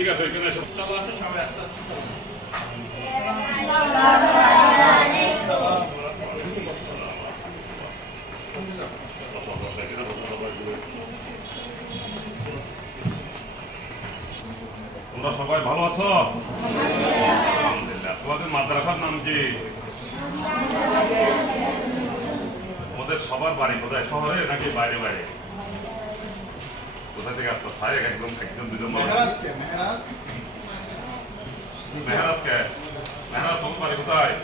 এদিকে আসো, এখানে আসো। চলো আসো সবাই আস্তে আস্তে চলো। তোমরা সবাই ভালো আছো? আলহামদুলিল্লাহ। তোমাদের মাদ্রাসার নাম কি? তোমাদের সবার বাড়ি কোথায়, শহরে নাকি বাইরে বাইরে? কোথা থেকে আসছো? ভাই একদম একজন দুজন মানুষ। মেহরাজ কে মেহরাজ? মেহরাজ কে? মেহরাজ তোমার বাড়ি কোথায়?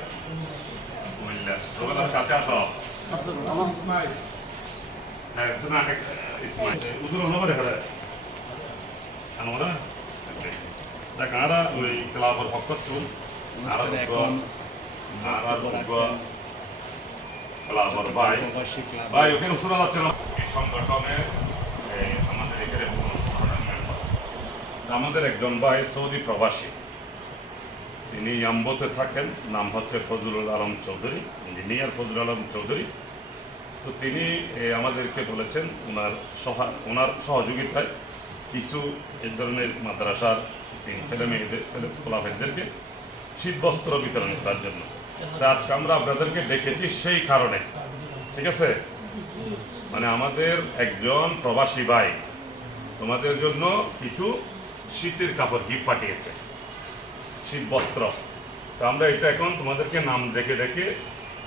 কুমিল্লা। তোমার কাছে আসো। ইসমাইল। হ্যাঁ, না ইসমাইল। উজুর হলো দেখা যায়। আমরা দেখ আরা ওই ক্লাবের হকতুন আর ক্লাবের ভাই ভাই ওখানে শোনা যাচ্ছে না। এই সংগঠনে আমাদের এখানে আমাদের একজন ভাই সৌদি প্রবাসী, তিনি ইয়াম্বোতে থাকেন, নাম হচ্ছে ফজলুল আলম চৌধুরী, ইঞ্জিনিয়ার ফজলুল আলম চৌধুরী। তো তিনি আমাদেরকে বলেছেন ওনার সহযোগিতায় কিছু এই ধরনের মাদ্রাসার তিন ছেলে মেয়েদের খোলাফেরদেরকে শীত বস্ত্র বিতরণ করার জন্য। তা আজকে আমরা আপনাদেরকে ডেকেছি সেই কারণে, ঠিক আছে? মানে আমাদের একজন প্রবাসী ভাই তোমাদের জন্য কিছু শীতের কাপড় গিফট পাঠিয়েছে, শীত বস্ত্র। তো আমরা এটা এখন তোমাদেরকে নাম ডেকে ডেকে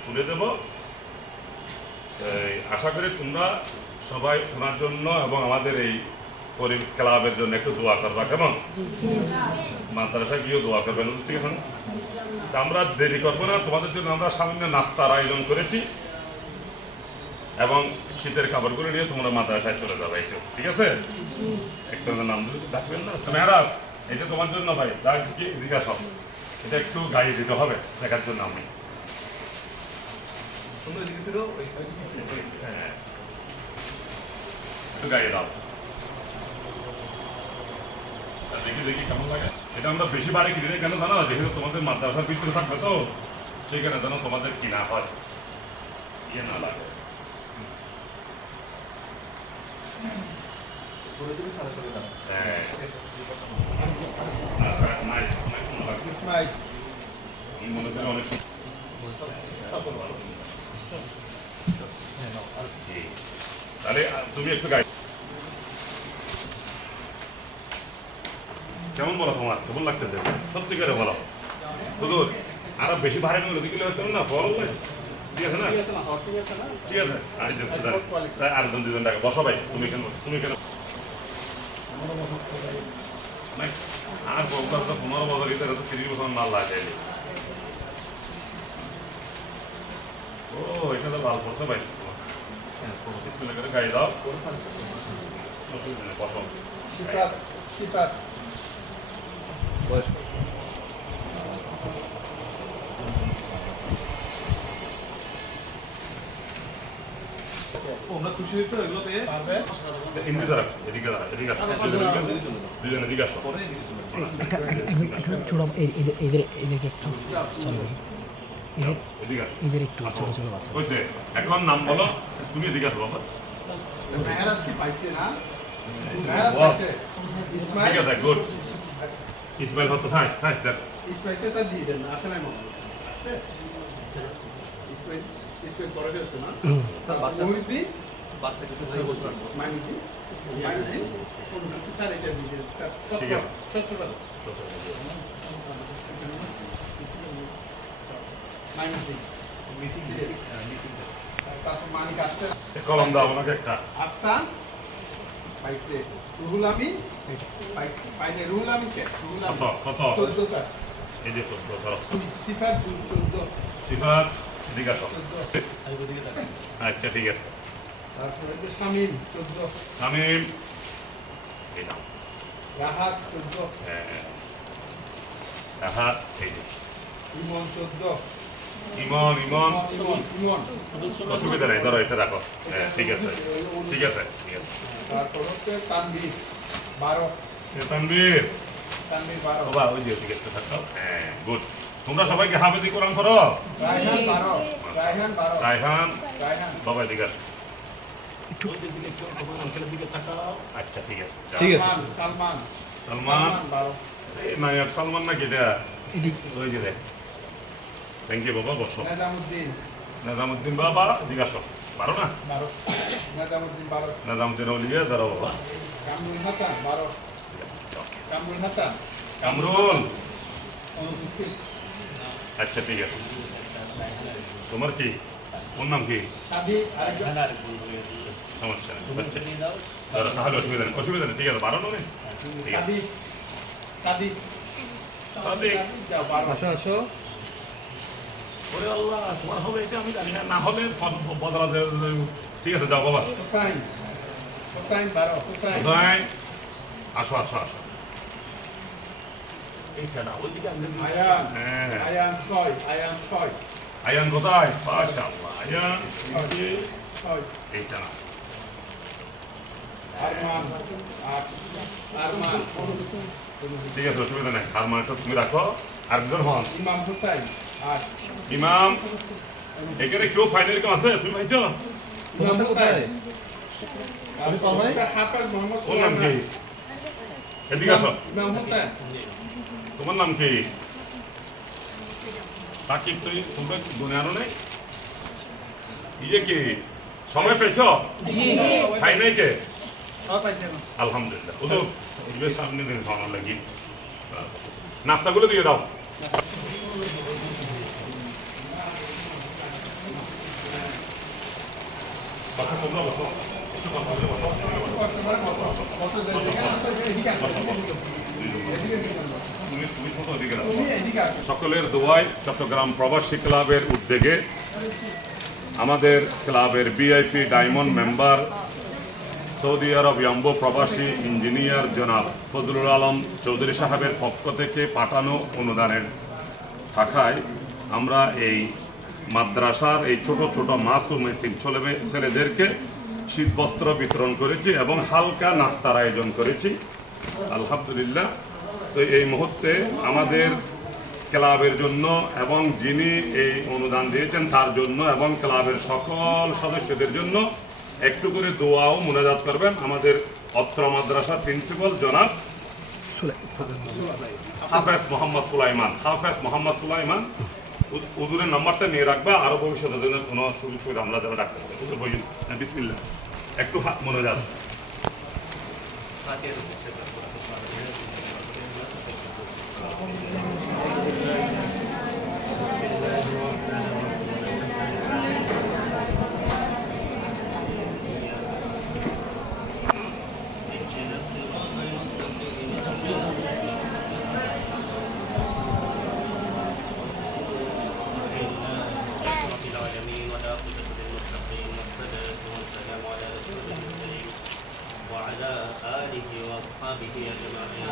তুলে দেব। আশা করি তোমরা সবাই ওনার জন্য এবং আমাদের এই ক্লাবের জন্য একটু দোয়া করবা, কেমন? মাদ্রাসায় গিয়েও দোয়া করবেন, ঠিক আছে? আমরা দেরি করবো না, তোমাদের জন্য আমরা সামান্য নাস্তার আয়োজন করেছি এবং শীতের কাপড়গুলো নিয়ে তোমরা মাদ্রাসায় চলে যাবে, ঠিক আছে? একটু নাম ডাকবেন না? মেহরাজ, এটা তোমার জন্য ভাই, দেখ কি এদিকে আসো, এটা একটু গাইয়ে দিতে হবে দেখার জন্য। আমি একটু গাইয়ে দাও, দেখি দেখি কেমন লাগে। এটা আমরা বেশি বাড়ি কিনি কেন জানো? যেহেতু তোমাদের মাদ্রাসার ভিতরে থাকবে, তো সেইখানে যেন তোমাদের কিনা হয়, ইয়ে না লাগে। মনে করি অনেক তাহলে তুমি একটু গাই, কেমন বলো? তোমার কেমন লাগতেছে? সত্যি করে বলো হুজুর। আরো বেশি ভারী নিয়ে দিলে হতো না, ফল নাই, ঠিক আছে না? ঠিক আছে, আর দুজন টাকা বসো ভাই। তুমি কেন আর 15 বছর ভিতরে 30 বছর মাল লাগে। ও এটা তো লাল পড়ছে ভাই, বিসমিল্লাহ করে গায়ে দাও, অসুবিধা নেই, বসো। তোমরা খুশি হইতো এগুলো পেয়ে? পারবে? হিন্দি দ্বারা এদিকে এদিকে দুজন এদিকে আসো। ছোট এদেরকে একটু সরি এদের একটু ছোট ছোট বাচ্চা হয়েছে। এখন নাম বলো, তুমি এদিকে আসো বাবা। মেহরাজ কি পাইছে না? ঠিক আছে, গুড। ইসমাইল হতো সায়েন্স সায়েন্স দেখ। ইসমাইলকে স্যার দিয়ে দেন, আসে নাই মনে হয়। ইসমাইল পড়া ফেলছে না? স্যার বাচ্চা মুহিউদ্দিন বাচ্চাকে তো ছয় বছর মাইনুদ্দিন কোন কিছু স্যার এটা দিয়ে দেন স্যার। ঠিক আছে, 70 মাইনুদ্দিন মিটিং তারপর মানিক আসছে। কলম দাও আমাকে একটা। আফসান পাইছে, রুহুল আমিন পাইছে, পাইনে রুহুল আমিন কে? রুহুল আমিন কত 14 স্যার। এই যে 14 ধরো। সিফাত 14। সিফাত এদিকে আসো। আচ্ছা ঠিক আছে। তারপরে যে শামিম 14। শামিম এই নাও। রাহাত 14। হ্যাঁ, রাহাত এই যে। ইমন 14। ইমন ইমন ইমন অসুবিধা নেই, ধরো এটা রাখো। হ্যাঁ ঠিক আছে ঠিক আছে ঠিক আছে। তারপর হচ্ছে তানভীর 12। তানভীর 12। বাবা ওই যে ঠিক আছে থাকো। হ্যাঁ গুড। তোমরা সবাইকে হাফেজি কোরআন পড়ো। রায়হান 12। রায়হান 12। রায়হান রায়হান বাবা এদিকে আসো। একটু দিকে তাকাও। আচ্ছা ঠিক আছে ঠিক আছে। সালমান সালমান বারো এই নায়ক সালমান নাকি এটা এদিক ওই যে দেখ থ্যাংক ইউ বাবা বসো নেজামুদ্দিন নাজামুদ্দিন বাবা জিজ্ঞাসা পারো না বারো নেজামুদ্দিন বারো নাজামুদ্দিন ওলিয়া দাঁড়াও বাবা কামরুল হাসান বারো কামরুল হাসান কামরুল অনুপস্থিত আচ্ছা ঠিক আছে তোমার কি ওর নাম কি সাদি আরেকজন সমস্যা নেই আচ্ছা দাঁড়াও, তাহলে অসুবিধা নেই ঠিক আছে বারো নেই ঠিক আছে সাদি সাদি সাদিক। যাও বারো আসো ওরে আল্লাহ তোমার হবে এটা আমি জানি না, না হলে বদলা ঠিক আছে যাও বাবা হুসাইন হুসাইন বারো হুসাইন কোথায় আসো আসো আসো এইটা না ওইদিকে আমি আয়ান হ্যাঁ আয়ান ছয় আয়ান ছয় আয়ান কোথায় মাশাআল্লাহ আয়ান এই যে ছয় এইটা না আরমান আট আরমান ঠিক আছে অসুবিধা নেই আর মানে তুমি রাখো আর দুজন হন ইমাম হুসাইন আট ইমাম এখানে কেউ ফাইনাল কেউ আছে তুমি ভাইছো ইমাম হুসাইন আমি পালাই? হাফেজ মোহাম্মদ ওর নাম কি সুলাইমান এদিকে আসো ইমাম হুসাইন তোমার নাম কি তাকিব তুই তোমরা দুনিয়ারও নেই ইয়ে কি সময় পেয়েছ খাই নাই কে আলহামদুলিল্লাহ ওদের ওদের সামনে দিন খাওয়ানো লাগি নাস্তাগুলো দিয়ে দাও বসো, তোমরা বসো। একটু কথা বলে বসো। তুমি ছোট ওদিকে রাখো। সকলের দোয়ায় চট্টগ্রাম প্রবাসী ক্লাবের উদ্যোগে আমাদের ক্লাবের বিআইপি ডায়মন্ড মেম্বার সৌদি আরব ইয়াম্বো প্রবাসী ইঞ্জিনিয়ার জনাব ফজলুল আলম চৌধুরী সাহেবের পক্ষ থেকে পাঠানো অনুদানের টাকায় আমরা এই মাদ্রাসার এই ছোট ছোট মাসুম এতিম ছেলেদেরকে শীতবস্ত্র বিতরণ করেছি এবং হালকা নাস্তার আয়োজন করেছি আলহামদুলিল্লাহ। তো এই মুহূর্তে আমাদের ক্লাবের জন্য এবং যিনি এই অনুদান দিয়েছেন তার জন্য এবং ক্লাবের সকল সদস্যদের জন্য একটু করে দোয়া ও মুনাজাত করবেন আমাদের অত্র মাদ্রাসার প্রিন্সিপাল জনাব হাফেজ মোহাম্মদ সুলাইমান উদুরের নাম্বারটা নিয়ে রাখবা আরো ভবিষ্যতে জন্য কোনো সুযোগ সুবিধা আমরা যেন রাখতে পারি বিসমিল্লাহ একটু মুনাজাত وعلى آله وأصحابه أجمعين.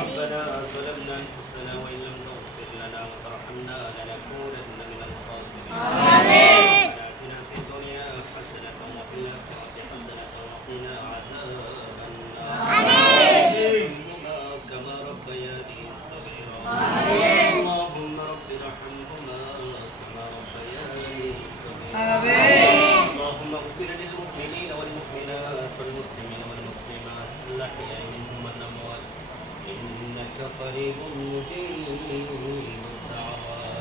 ربنا ظلمنا أنفسنا وإن لم تغفر لنا وترحمنا لنكونن من الخاسرين. آتنا في الدنيا حسنة وفي الآخرة حسنة وقنا عذاب النار. كما ربياني صغيرا. اللهم رب ارحمهما كما ربياني صغيرا. اللهم اغفر للمؤمنين والمؤمنات والمسلمين والمسلمات الأحياء منهم والأموات إنك قريب مجيب الدعوات.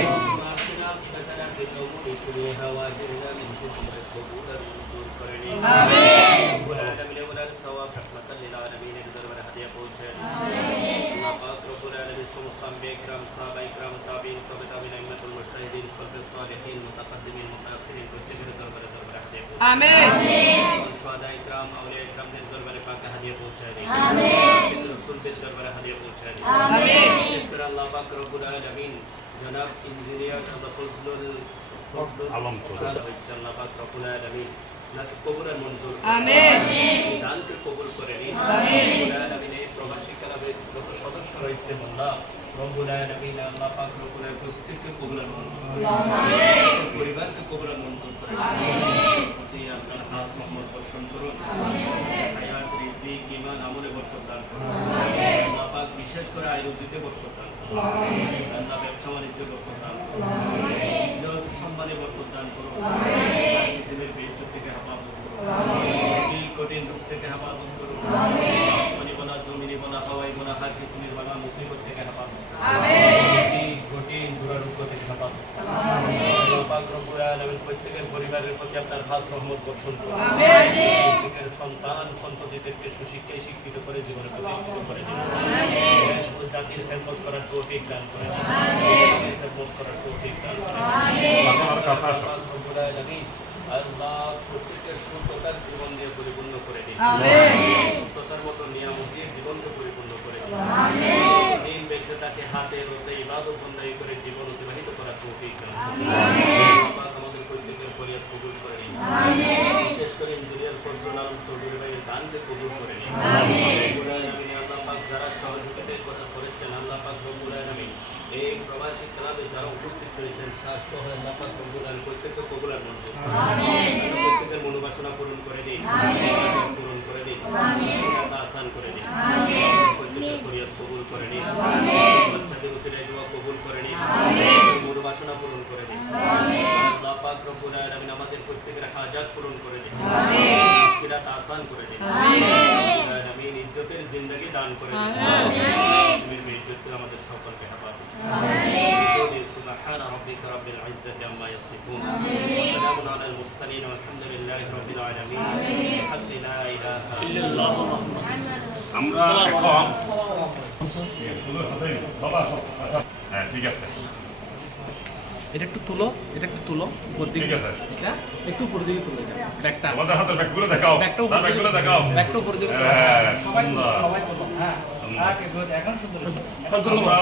اللهم أحسن عاقبتنا في الأمور كلها وأجرنا من كل القبور المنظور كريم. والعالمين ولا الثواب رحمة للعالمين بدر هدية بوجهد. الله পাক রব্বুল আলামিন সমস্ত আম্বিয়া ইকরাম সাহাবা ইকরাম তাবিঈন তবে তাবিঈন আইম্মাতুল মুজতাহিদিন সালফুস সালিহিন মুতাকাদ্দিমিন মুতাআখিরিন প্রত্যেকের দরবারে হাদিয়া আমিন। শুহাদা ইকরাম আউলিয়া ইকরামদের দরবারে পাক হাদিয়া পৌঁছায় দিন। আমিন। রাসূলদের দরবারে হাদিয়া পৌঁছায় দিন। আমিন। বিশেষ করে আল্লাহ পাক রব্বুল আলামিন জনাব ইঞ্জিনিয়ার ফজলুল আলম চৌধুরী আল্লাহ পাক রব্বুল আলামিন নাকি কবুলের মঞ্জুর আমিন। দানকে কবুল করে নিন। আমিন। রব্বুল আলামিন এই প্রবাসী ক্লাবের যত সদস্য রয়েছে আল্লাহ রব্বুল আলামিন আল্লাহ পাক রব্বুল আলামিন প্রত্যেককে কবুলের মঞ্জুর করে আমিন। পরিবারকে কবুলের মঞ্জুর করে আমিন। প্রতি আপনার খাস রহমত বর্ষণ করুন। আমিন। হায়াত রিজিক ঈমান আমলে বরকত দান করুন। আমিন। আল্লাহ পাক বিশেষ করে আয় রুজিতে বরকত দান করুন। আমিন। আল্লাহ ব্যবসা বাণিজ্যে বরকত দান করুন। আমিন। ইজ্জত সম্মানে বরকত দান করুন। আমিন। কিসিমের বেইজ্জত থেকে হেফাজত করুন। আমিন। কঠিন রূপ থেকে হেফাজত করুন। আমিন। আসমানি বলার থেকে হেফাজত আমিন কঠিন দুরারোগ্য থেকে হেফাজত আল্লাহ পাক রব্বুল আলামিন প্রত্যেকের পরিবারের প্রতি আপনার খাস রহমত বর্ষণ করুন প্রত্যেকের সন্তান সন্ততিদেরকে সুশিক্ষায় শিক্ষিত করে জীবনে প্রতিষ্ঠিত করে দিন শুধু জাতির খেদমত করার তৌফিক দান করে দিন খেদমত করার তৌফিক দান করে দিন রব্বুল আলামিন আল্লাহ প্রত্যেকের সুস্থতার জীবন দিয়ে পরিপূর্ণ করে দিন সুস্থতার মতো নিয়ামত দিয়ে জীবনকে পরিপূর্ণ করে দিন দিন বেঁচে তাকে হাতে রোদে ইবাদত বন্দাই করে জীবন অতিবাহিত করার তৌফিক দান করুন আমাদের প্রত্যেকের ফরিয়াদ কবুল করে নিন বিশেষ করে ইঞ্জিনিয়ার ফজলুল আলম চৌধুরী ভাইয়ের দানকে কবুল করে নিন আল্লাহ পাক যারা সহযোগিতা করেছেন আল্লাহ পাক রব্বুল আলামিন এই প্রবাসী ক্লাবে যারা উপস্থিত হয়েছেন সহ আল্লাহ পাক রব্বুল আলামিন প্রত্যেককে কবুল আর মঞ্জুর করুন প্রত্যেকের মনোবাসনা পূরণ করে দিন পূরণ করে দিন আসান করে দিন প্রত্যেকের ফরিয়াদ কবুল করে নিন বাচ্চাদের উসিলায় দোয়া কবুল করে নিন মনোবাসনা পূরণ করে দিন আল্লাহ পাক রব্বুল আলামিন আমাদের প্রত্যেকের হাজাত পূরণ করে দিন মুশকিলাত আসান করে দিন আমিন ইজ্জতের জিন্দেগি দান করে দিন আমিন ইজ্জত আমাদের সকলকে হেফাজত আমিন সুবহান রাব্বিকা রাব্বিল ইজ্জাতি আম্মা ইয়াসিফুন ওয়া সালামুন আলাল মুরসালিন ওয়ালহামদুলিল্লাহি রাব্বিল আলামিন বিহাক্কি লা ইলাহা ইল্লাল্লাহ আমরা এখন বাবা হ্যাঁ ঠিক আছে এটা একটু তুলো উপর দিকে ঠিক আছে একটু উপর দিকে তুলো ব্যাগটা তোমাদের হাতের ব্যাগগুলো দেখাও ব্যাগটা উপর ব্যাগগুলো দেখাও ব্যাগটা উপর দিকে হ্যাঁ সবাই সুন্দর। সবাই তুলো হ্যাঁ ওকে গুড এখন সুন্দর আমরা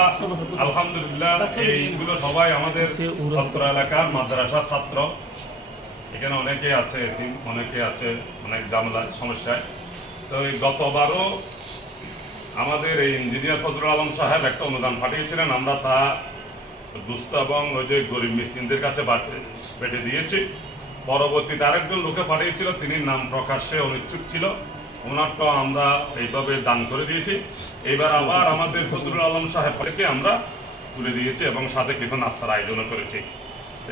আলহামদুলিল্লাহ এইগুলো সবাই আমাদের ছাত্র এলাকার মাদ্রাসার ছাত্র এখানে অনেকে আছে অনেকে আছে অনেক ঝামেলা সমস্যায় তো এই গতবারও আমাদের এই ইঞ্জিনিয়ার ফজলুল আলম সাহেব একটা অনুদান পাঠিয়েছিলেন আমরা তা দুস্থ এবং ওই যে গরিব মিসকিনদের কাছে পেটে দিয়েছি পরবর্তীতে আরেকজন লোকে পাঠিয়েছিল তিনি নাম প্রকাশে অনিচ্ছুক ছিল ওনারটাও আমরা এইভাবে দান করে দিয়েছি এইবার আবার আমাদের ফজলুল আলম সাহেব থেকে আমরা তুলে দিয়েছি এবং সাথে কিছু নাস্তার আয়োজনও করেছি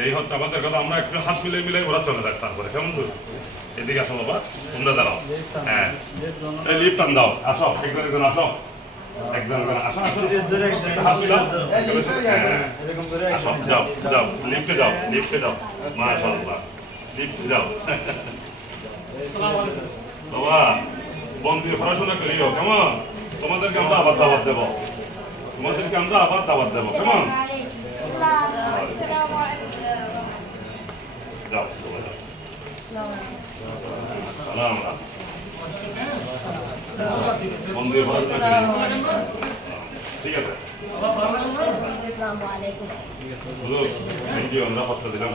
এই হচ্ছে আমাদের কথা আমরা একটু হাত মিলে ওরা চলে যাক তারপরে কেমন তো এদিকে আসো বাবা তোমরা দাঁড়াও হ্যাঁ লিফট টান দাও আসো একজন আসো একজন আসো আসো হাত মিলাও আসো যাও যাও লিফটে যাও মাশাআল্লাহ লিফটে যাও বাবা বন্ধ দিয়ে পড়াশোনা করিও কেমন তোমাদেরকে আমরা আবার দাওয়াত দেবো কেমন যাও সালাম বন্ধ দিয়ে পড়াশোনা করিও ঠিক আছে থ্যাংক ইউ আমরা কথা দিলাম